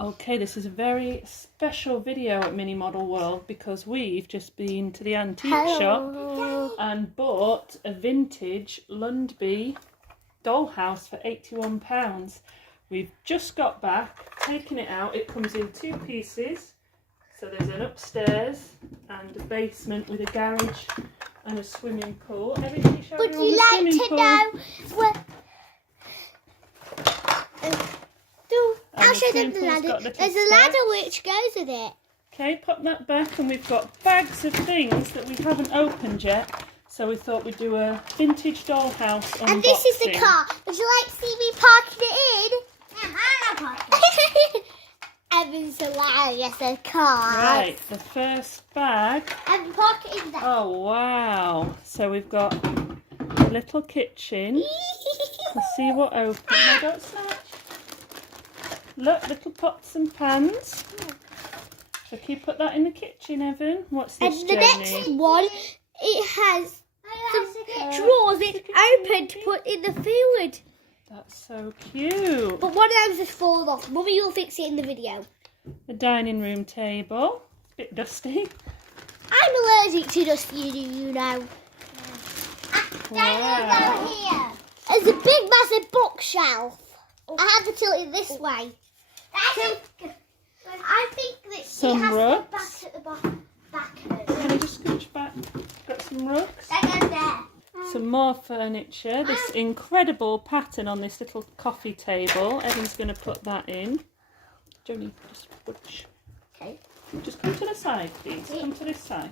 Okay, this is a very special video at Mini Model World because we've just been to the antique shop and bought a vintage Lundby DollHouse for £81. We've just got back, taken it out. It comes in two pieces. So there's an upstairs and a basement with a garage and a swimming pool. Everything showed Would you you like to know where... I'll show them the ladder. There's a ladder which goes with it. Okay, pop that back, and we've got bags of things that we haven't opened yet. So we thought we'd do a vintage dollhouse unboxing. And this is the car. Would you like to see me parking it in? Yeah, I'm parking it. Evan's hilarious, a car. Right, the first bag. Evan, park it in there. Oh, wow. So we've got a little kitchen. Let's see what opens. No, don't snatch. Look, little pots and pans. So can you put that in the kitchen, Evan? What's this, And the Joni? next one, it has some drawers. It's open to put in the food. That's so cute. But one of them's just fallen off. Mummy will fix it in the video. A dining room table. A bit dusty. I'm allergic to dust, you know. Wow. Here. There's a big, massive bookshelf. I have to tilt it this way. I think that Some it has rugs. the back at the back of it. Can you just scooch back? Got some rugs. There. Some more furniture. This incredible pattern on this little coffee table. Evan's going to put that in. Joni, just push. Okay. Just come to the side, please. Come to this side.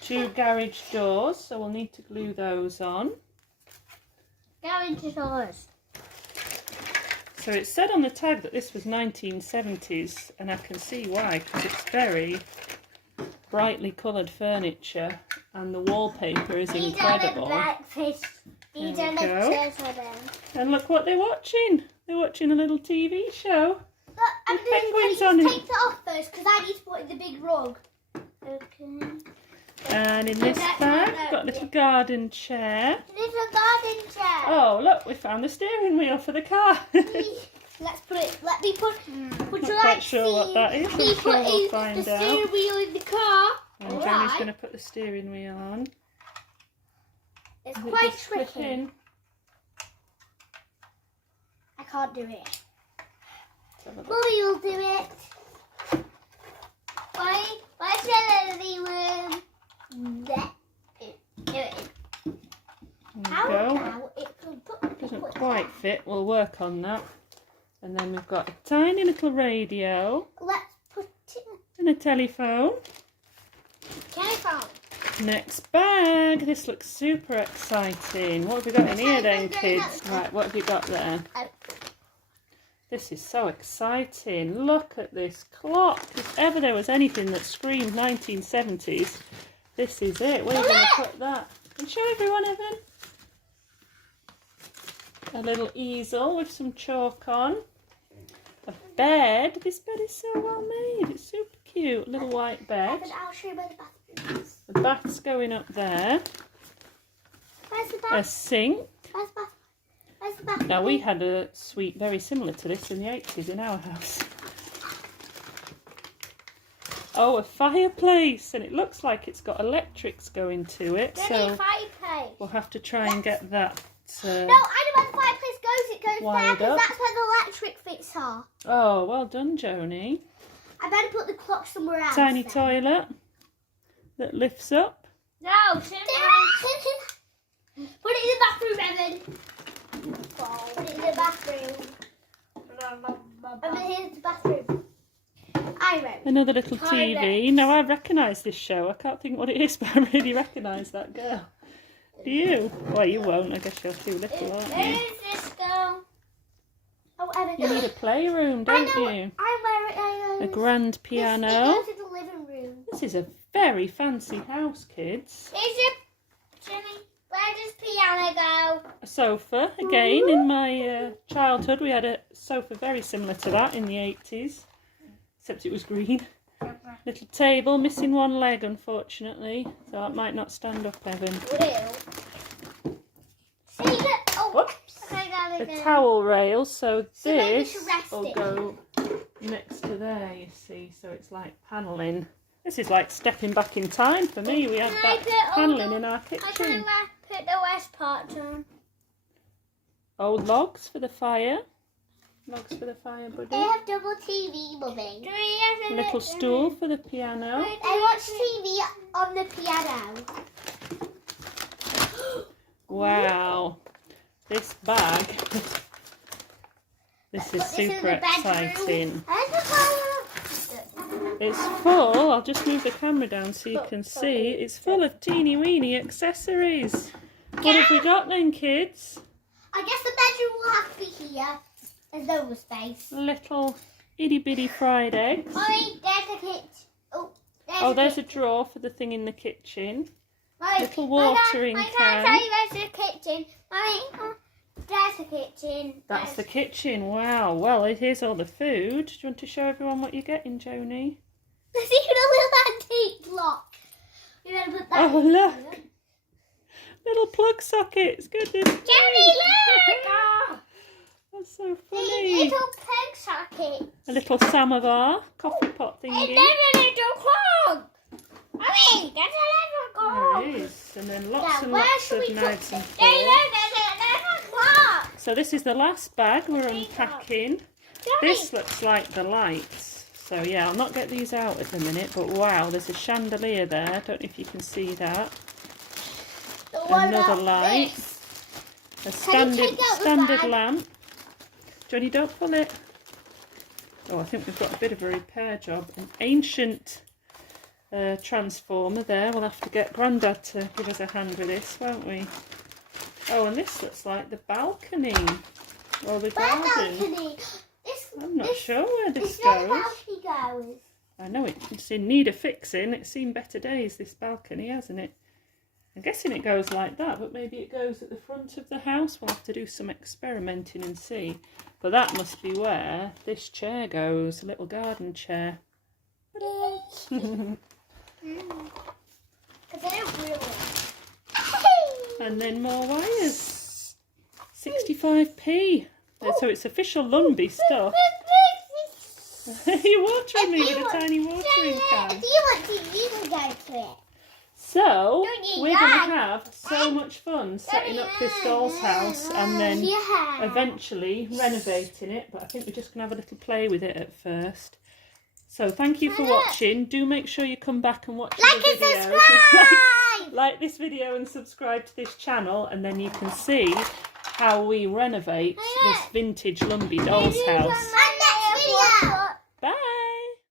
Two garage doors, so we'll need to glue those on. Garage doors. So it said on the tag that this was 1970s, and I can see why, because it's very brightly coloured furniture, and the wallpaper is incredible. These There are we the go. chairs for them. And look what they're watching. They're watching a little TV show. Look, I'm With penguins on it. Take that off first because I need to put in the big rug. Okay. And in this bag, got a little garden chair. There's a garden chair. Oh, look, we found the steering wheel for the car. Let's put it. Let me put. Would you Not quite like to sure what that is. me I'm sure we'll putting find the out. steering wheel in the car? And All Joni's right. going to put the steering wheel on. It's Does it quite just slip tricky. in? I can't do it. Let's have a look. Mummy will do it. Why should the room? Do it. There we go. Now it can put. Doesn't put quite fit. We'll work on that. And then we've got a tiny little radio Let's put it and a telephone. telephone. Next bag. This looks super exciting. What have we got in here then, kids? Right, what have you got there? This is so exciting. Look at this clock. If ever there was anything that screamed 1970s, this is it. Where are you going to put that? And show everyone, Evan. A little easel with some chalk on. A bed. This bed is so well made. It's super cute. Little white bed. I'll show you where the bathroom is. The bath's going up there. Where's the A bath? sink. Where's the bath? Where's the bathroom? Now, we had a suite very similar to this in the 80s in our house. Oh, a fireplace, and it looks like it's got electrics going to it, so fireplace. we'll have to try and get that No, I know where the fireplace goes. It goes there wired because up. that's where the electric fits are. Oh, well done, Joni. I better put the clock somewhere else. Tiny then. toilet that lifts up. No, put it in the bathroom, Evan. Put it in the bathroom. Evan, here's the bathroom. I wrote. Another little Toilet. TV. Now, I recognise this show. I can't think what it is, but I really recognise that girl. Do you? Well, you won't. I guess you're too little, aren't Where you? is this girl? Oh, Evan. You need a playroom, I don't know. you? I wear it. A grand It piano. goes in the living room. This is a very fancy house, kids. Is it, Jimmy? Where does piano go? A sofa, again, in my childhood we had a sofa very similar to that in the 80s, except it was green. Little table, missing one leg unfortunately, so it might not stand up, Evan. Will. See, look. Oh, Whoops. I got a towel rail, so maybe we this should rest will it. go next to there, you see, so it's like panelling. This is like stepping back in time for me. We had that panelling in our kitchen. I can put the west part on. Old logs for the fire. Logs for the fire, buddy. They have double TV, Mummy. Little stool for the piano. I watch TV on the piano. Wow. This bag. This is super exciting. It's full. I'll just move the camera down so you can see. It's full of teeny weeny accessories. What have we got then, kids? I guess the bedroom will have to be here. There's no space. Little itty bitty fried eggs. Mommy, there's a kitchen. Oh, there's a drawer for the thing in the kitchen. Mommy, Little watering I can. can't tell you there's a kitchen. Mommy, there's a kitchen. That's the kitchen. Wow. Well, here's all the food. Do you want to show everyone what you're getting, Joni? There's even a little antique lock. You want to put that Oh, in look. here? Little plug sockets. Goodness. Joni, look! That's so These funny. little plug sockets. A little samovar, coffee pot And thingy. there's a little clog. Mommy, there's a little clog. There is. And then lots and Where lots should of we knives put and it? forks. There's a clog. So this is the last bag we're unpacking. This looks like the lights. So yeah, I'll not get these out at the minute, but wow, there's a chandelier there. I don't know if you can see that. Another light. A standard lamp. Johnny, don't pull it. Oh, I think we've got a bit of a repair job. An ancient transformer there. We'll have to get Grandad to give us a hand with this, won't we? Oh, and this looks like the balcony or the garden. Balcony. I'm not sure where this Where the goes. balcony goes. I know it's in need of fixing. It's seen better days, this balcony, hasn't it? I'm guessing it goes like that, but maybe it goes at the front of the house. We'll have to do some experimenting and see. But that must be where this chair goes, a little garden chair. And then more wires. 65p. So it's official Lundby stuff. You're watering me with a tiny watering can. Do you want to even go to it? So, we're going to have so much fun setting up this doll's house and then eventually renovating it. But I think we're just going to have a little play with it at first. So, thank you for watching. Do make sure you come back and watch the videos. Like this video and subscribe to this channel, and then you can see how we renovate this vintage Lundby doll's house.